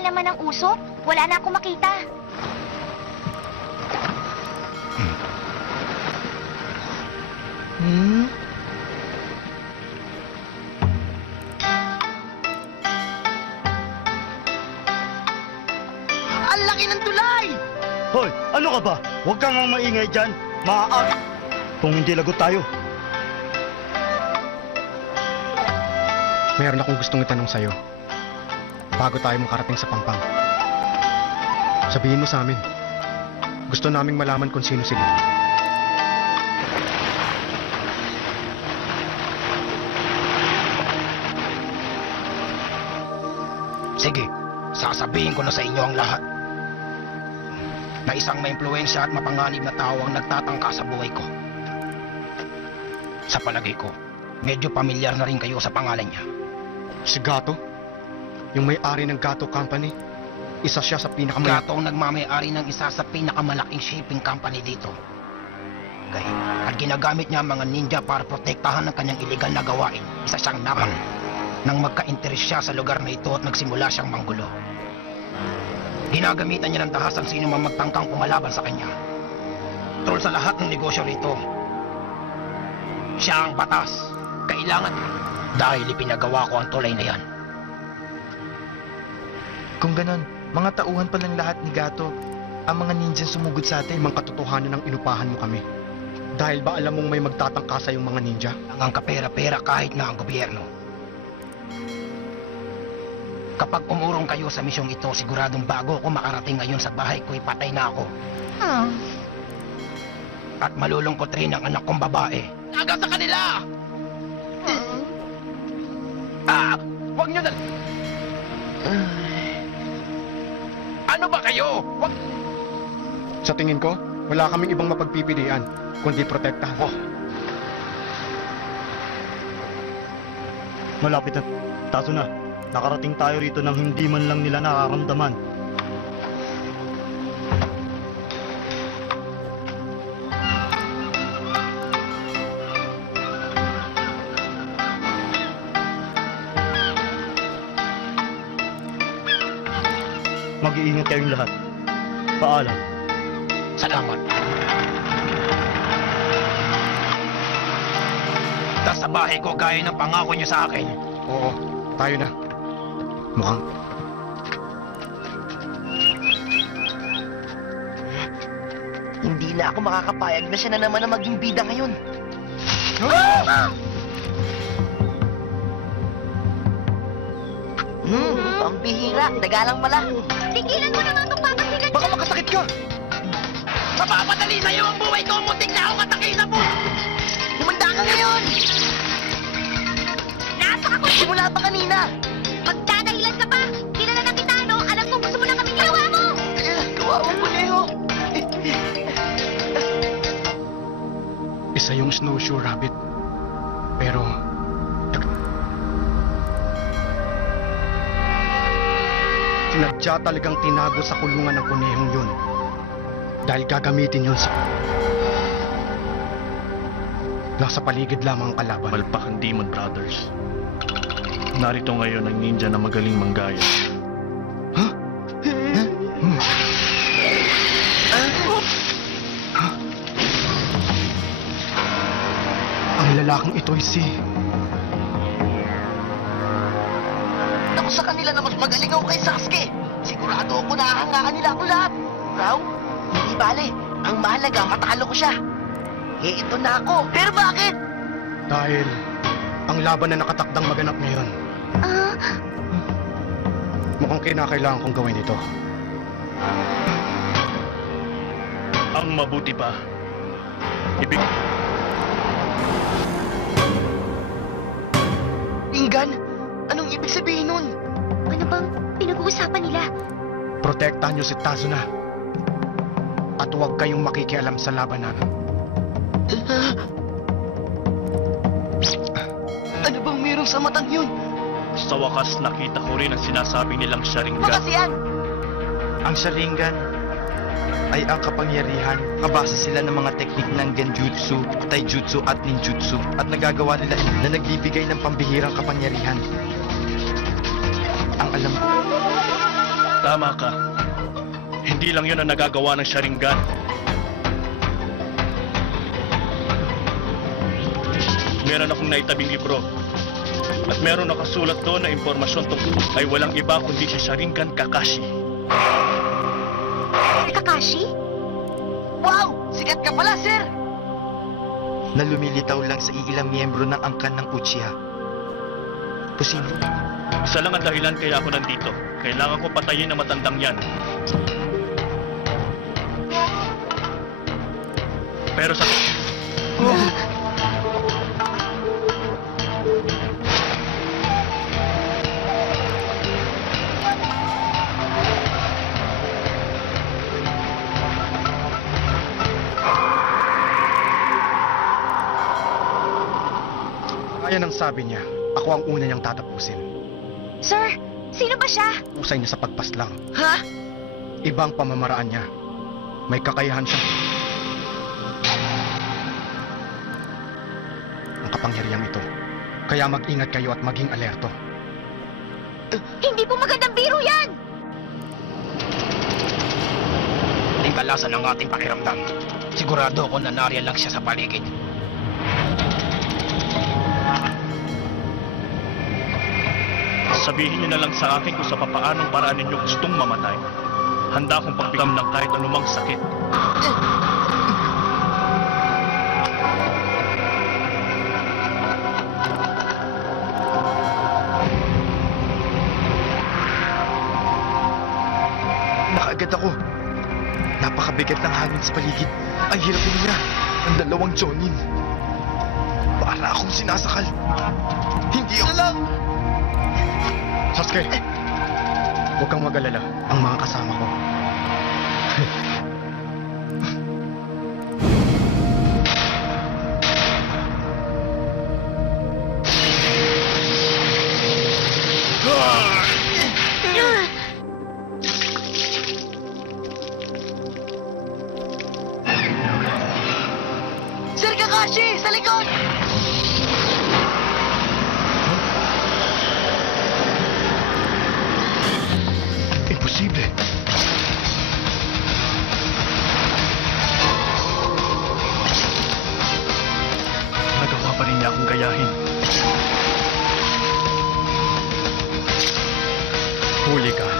mahal naman ang usok. Wala na akong makita. Ang laki ng tulay! Hoy, ano ka ba? Huwag kang ang maingay dyan. Maaari. Kung hindi lagot tayo. Mayroon akong gustong itanong sa'yo. Bago tayo makarating sa Pangpang. Sabihin mo sa amin. Gusto naming malaman kung sino sila. Sige, sasabihin ko na sa inyo ang lahat. Na isang may impluwensya at mapanganib na tao ang nagtatangka sa buhay ko. Sa palagay ko, medyo pamilyar na rin kayo sa pangalan niya. Si Gato? Yung may-ari ng Gato Company? Isa siya sa pinakamalaki... Gato ang nagmamayari ng isa sa pinakamalaking shipping company dito. At ginagamit niya ang mga ninja para protektahan ng kanyang iligal na gawain. Isa siyang napang. Nang magka-interes siya sa lugar na ito at nagsimula siyang manggulo. Ginagamitan niya ng dahas ang sino man magtangkang pumalaban sa kanya. Trol sa lahat ng negosyo rito. Siya ang batas. Kailangan. Dahil ipinagawa ko ang tulay na yan. Kung ganon, mga tauhan palang lahat ni Gato. Ang mga ninja sumugod sa atin. Mang katotohanan ng inupahan mo kami. Dahil ba alam mong may magtatangka sa yung mga ninja? Ang kapera-pera kahit na ang gobyerno. Kapag umurong kayo sa misyong ito, siguradong bago ako makarating ngayon sa bahay ko, ipatay na ako. At malulungkot rin ang anak kong babae. Aga sa kanila! Huwag nyo na... Ano ba kayo? Wag... Sa tingin ko, wala kaming ibang mapagpipilian, kundi protektahan. Malapit na. Taso na. Nakarating tayo rito nang hindi man lang nila nakaramdaman. Mag-iingat kayong lahat. Paalam. Salamat. Tas sa bahay ko gaya ng pangako niyo sa akin. Oo, tayo na. Mukhang... Hindi na ako makakapayag na siya na naman ang maging bida ngayon. Pambihira. Dagalang pala. Tigilan mo naman itong papasikat Baka makasakit ka! Mapapadali sa'yo ang buhay ko! Muntik na akong matakina mo! Humanda ka ngayon! Nasaan ako? Simula pa kanina! Magdadahilan ka pa! Kilala na kita, no? Alam ko gusto mo lang kami ginawa mo! Kawawa po Leo! Isa yung snowshoe rabbit. Pero... Sinadya talagang tinago sa kulungan ng kunehong yun. Dahil gagamitin yun sa... Nasa paligid lamang ang kalaban. Malpak ang Demon Brothers. Narito ngayon ang ninja na magaling manggaya. Ang lalaking ito ay si... Ako sa kanila na mas magaling ako kay Sasuke! Sigurado ako nahahangaan nila ako lahat! Raw? Hindi bale. Ang mahalaga, matalo ko siya. Eh, ito na ako. Pero bakit? Dahil ang laban na nakatakdang maganap ngayon. Mukhang kinakailangan kong gawin ito. Ang mabuti pa. Inggan? Anong ibig sabihin nun? Ano bang pinag-uusapan nila? Protektahan niyo si Tazuna. At huwag kayong makikialam sa laban namin. Ano bang meron sa matang yun? Sa wakas nakita ko rin ang sinasabi nilang Sharingan. Makasiyan! Ang Sharingan ay ang kapangyarihan. Kabase sila ng mga teknik ng Genjutsu, Taijutsu at Ninjutsu. At nagagawa nila na nagbibigay ng pambihirang kapangyarihan. Ang alam ko, Tama ka. Hindi lang yun ang nagagawa ng Sharingan. Meron akong naitabing libro. At meron nakasulat doon na impormasyon tungkol ay walang iba kundi si Sharingan Kakashi. Kakashi? Wow! Sikat ka pala, sir! Na lumilitaw lang sa iilang miyembro ng angkan ng Uchiha. Posible. Isa lang ang dahilan kaya ako nandito. Kailangan ko patayin ang matandang yan. Pero sa... Ayan ang sabi niya, ako ang una niyang tatapusin. Sir, sino ba siya? Usay niya sa pagpaslang. Ha? Ibang pamamaraan niya. May kakayahan siya. Ang kapangyarihang ito. Kaya mag-ingat kayo at maging alerto. Hindi po magandang biro yan! Tingkalasan ang ating pakiramdam. Sigurado ako na nariyan lang siya sa paligid. Sabihin niyo na lang sa akin kung sa papaanong paraan ninyo gustong mamatay. Handa akong pagbigam ng kahit anumang sakit. Nakaagad ako. Napakabigat ng hangin sa paligid. Ang hirap niya. Ang dalawang Jonin. Para akong sinasakal. Hindi ako lang. Sasuke, huwag kang mag-alala. Ang mga kasama ko. Sir Kakashi! Sa likod! Imposible. Nagawa pa rin niya akong gayahin. Huli ka.